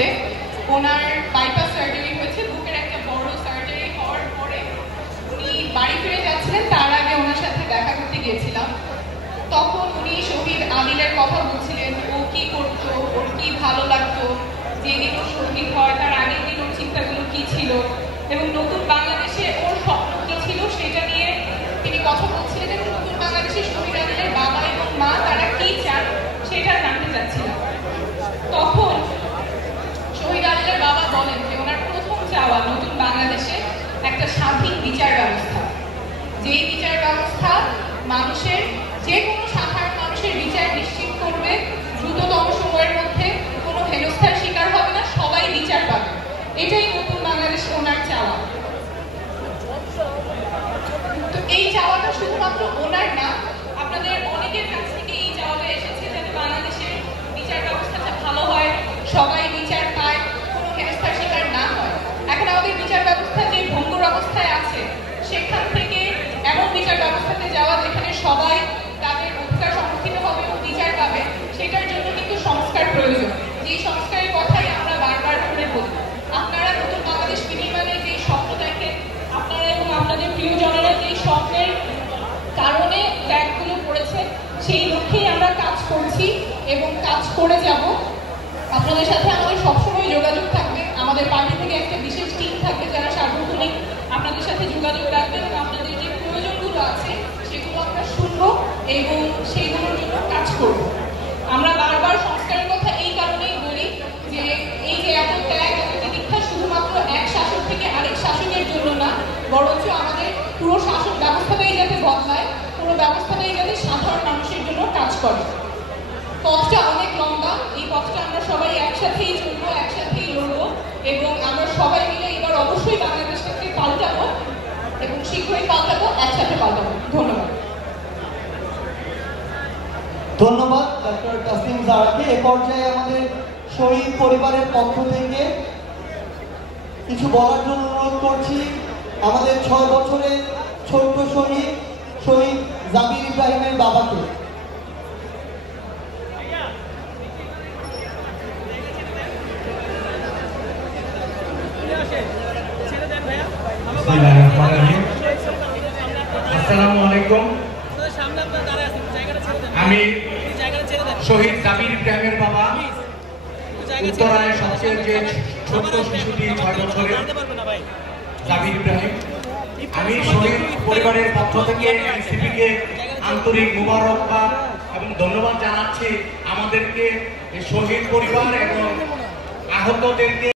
হয়েছে। ওনার bypass surgery হয়েছে, বুকের একটা বড় সার্জারি হওয়ার পরে উনি বাড়ি ফিরে যাচ্ছিলেন। তার আগে ওনার সাথে দেখা করতে গিয়েছিলাম। তখন উনি শহীদ আদিলের কথা বলছিলেন, ও কি করতো, ওর কি ভালো লাগতো, যেদিন ও শহীদ হয় তার আগের দিন ওর চিন্তাগুলো কি ছিল এবং নতুন বাংলাদেশে ওর স্বপ্ন কি ছিল সেটা নিয়ে তিনি কথা বলছিলেন। এবং নতুন বাংলাদেশে শহীদ আদিলের বাবা এবং মা তারা কি চান সেটা জানতে চাচ্ছিলাম। তখন শহীদ আদিলের বাবা বলেন যে ওনার প্রথম চাওয়া নতুন বাংলাদেশে একটা স্বাধীন বিচার ব্যবস্থা, যেই বিচার ব্যবস্থা মানুষের, যে কোনো সাধারণ মানুষের বিচার নিশ্চিত করবে, দ্রুততম সময়ের মধ্যে কোনো হেনস্থার শিকার হবে না, সবাই বিচার পাবে। এটাই নতুন বাংলাদেশে ওনার চাওয়া। তো এই চাওয়াটা শুধুমাত্র ওনার না, আপনাদের অনেকের কাছ থেকে এই চাওয়াটা এসেছে যাতে বাংলাদেশের বিচার ব্যবস্থাটা ভালো হয়, সবাই বিচার পায়, কোনো হেনস্থার শিকার না হয়। এখন আমাদের বিচার ব্যবস্থা যে ভঙ্গুর অবস্থায় আছে, সেখান থেকে এমন বিচার ব্যবস্থাতে যাওয়া যেখানে সবাই তাদের অধিকার সংরক্ষিত হবে এবং বিচার পাবে, সেটার জন্য কিন্তু সংস্কার প্রয়োজন। যেই সংস্কারের কথাই আমরা বারবার করে বলি। আপনারা নতুন বাংলাদেশ বিনির্মাণে যে স্বপ্ন দেখেন, আপনারা এবং আপনাদের প্রিয়জনেরা যেই স্বপ্নের কারণে ত্যাগগুলো করেছেন, সেই লক্ষ্যেই আমরা কাজ করছি এবং কাজ করে যাব। আপনাদের সাথে আমাদের সবসময় যোগাযোগ থাকবে। আমাদের পার্টি থেকে একটা বিশেষ টিম থাকবে যারা সার্বক্ষণিক আপনাদের সাথে যোগাযোগ রাখবে এবং আপনাদের যে প্রয়োজনগুলো আছে সেগুলো আমরা শুনবো এবং সেইগুলোর জন্য কাজ করব। আমরা বারবার সংস্কারের কথা এই কারণেই বলি যে এই যে এত ত্যাগ, এত তিতিক্ষা শুধুমাত্র এক শাসক থেকে আরেক শাসকের জন্য না, বরঞ্চ আমাদের পুরো শাসক ব্যবস্থাটাই যাতে বদলায়, পুরো ব্যবস্থাটাই যাতে সাধারণ মানুষের জন্য কাজ করে। পথটা অনেক লম্বা, এই পথটা আমরা সবাই একসাথেই চলবো, একসাথেই লড়বো এবং আমরা সবাই মিলে এবার অবশ্যই বাংলাদেশটাকে পাল্টাবো এবং শীঘ্রই পাল্টাবো, একসাথে পাল্টাবো। ধন্যবাদ। ধন্যবাদ ডক্টর তাসনিম জারাকে। এ পর্যায়ে আমাদের শহীদ পরিবারের পক্ষ থেকে কিছু বলার জন্য অনুরোধ করছি আমাদের 6 বছরের ছোট্ট শহীদ জাবির ইব্রাহিমের বাবাকে। আসসালামু আলাইকুম। আমি শহীদ জাবির ইব্রাহিমের বাবা, উত্তরায় সবচেয়ে যে ছোট্ট শিশুটি 6 বছরের জাবির ইব্রাহিম। আমি শহীদ পরিবারের পক্ষ থেকে এনসিপিকে আন্তরিক মুবারকবাদ এবং ধন্যবাদ জানাচ্ছি। আমাদেরকে শহীদ পরিবার এবং আহতদেরকে